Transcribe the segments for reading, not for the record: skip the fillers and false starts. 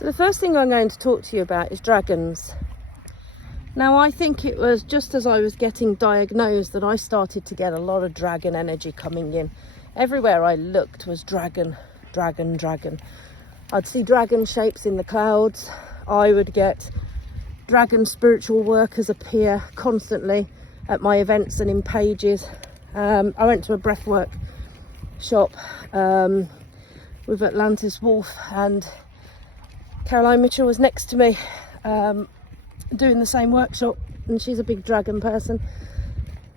So the first thing I'm going to talk to you about is dragons. Now, I think it was just as I was getting diagnosed that I started to get a lot of dragon energy coming in. Everywhere I looked was dragon, dragon, dragon. I'd see dragon shapes in the clouds. I would get dragon spiritual workers appear constantly at my events and in pages. I went to a breathwork shop with Atlantis Wolf, and Caroline Mitchell was next to me doing the same workshop, and she's a big dragon person.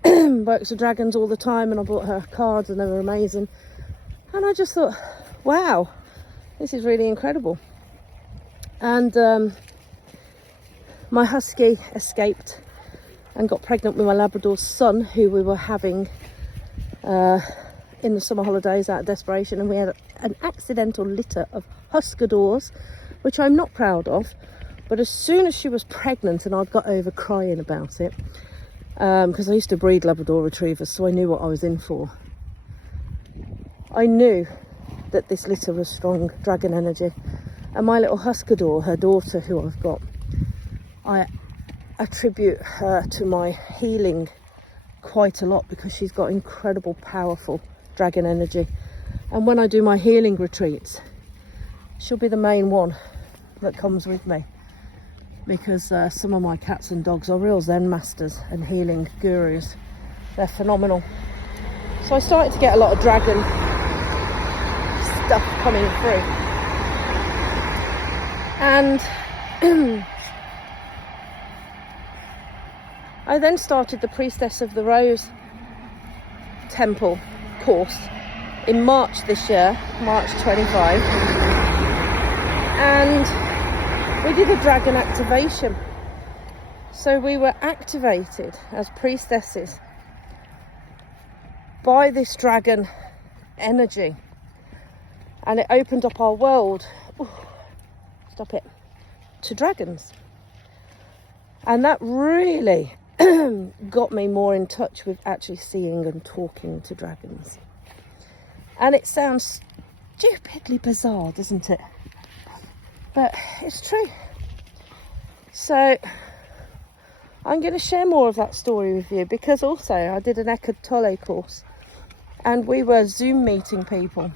Works with dragons all the time, and I bought her cards and they were amazing. And I just thought, wow, this is really incredible. And my husky escaped and got pregnant with my Labrador son, who we were having in the summer holidays out of desperation, and we had an accidental litter of Huskadors, which I'm not proud of. But as soon as she was pregnant, and I'd got over crying about it, because I used to breed Labrador retrievers, so I knew what I was in for. I knew that this litter was strong dragon energy, and my little Huskador, her daughter, who I've got, I attribute her to my healing quite a lot, because she's got incredible, powerful dragon energy. And when I do my healing retreats, she'll be the main one that comes with me, because some of my cats and dogs are real Zen masters and healing gurus. They're phenomenal. So I started to get a lot of dragon stuff coming through. And I then started the Priestess of the Rose Temple course in March this year, March 25. And we did a dragon activation. So we were activated as priestesses by this dragon energy. And it opened up our world, to dragons. And that really got me more in touch with actually seeing and talking to dragons. And it sounds stupidly bizarre, doesn't it? But it's true. So I'm going to share more of that story with you, because also I did an Eckhart Tolle course, and we were Zoom meeting people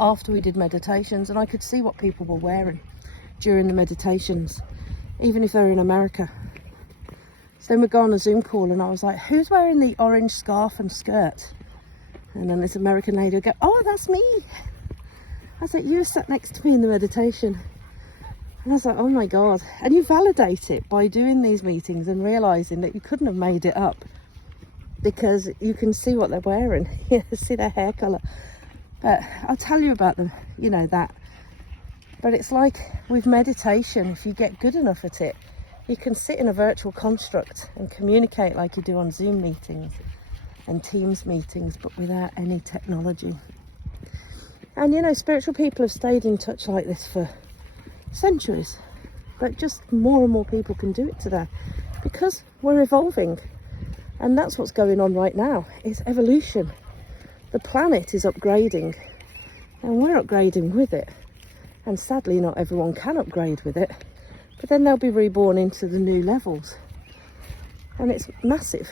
after we did meditations, and I could see what people were wearing during the meditations, even if they're in America. So then we'd go on a Zoom call, and I was like, who's wearing the orange scarf and skirt? And then this American lady would go, oh, that's me. I was like, you were sat next to me in the meditation. And I was like, oh my God. And you validate it by doing these meetings and realising that you couldn't have made it up, because you can see what they're wearing. You see their hair colour. But I'll tell you about them, that. But it's like with meditation, if you get good enough at it, you can sit in a virtual construct and communicate like you do on Zoom meetings and Teams meetings, but without any technology. And spiritual people have stayed in touch like this for centuries, but just more and more people can do it today, because we're evolving. And that's what's going on right now. It's evolution. The planet is upgrading, and we're upgrading with it. And sadly, not everyone can upgrade with it, but then they'll be reborn into the new levels. And it's massive.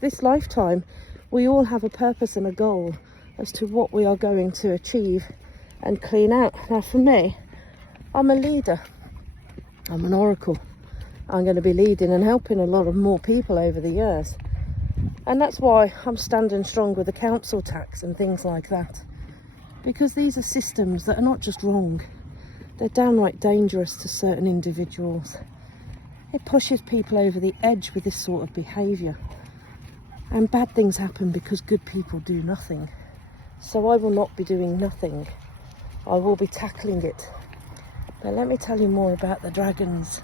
This lifetime, we all have a purpose and a goal as to what we are going to achieve and clean out. Now, for me, I'm a leader. I'm an oracle. I'm going to be leading and helping a lot of more people over the years. And that's why I'm standing strong with the council tax and things like that. Because these are systems that are not just wrong, they're downright dangerous to certain individuals. It pushes people over the edge with this sort of behaviour. And bad things happen because good people do nothing. So I will not be doing nothing. I will be tackling it. But let me tell you more about the dragons.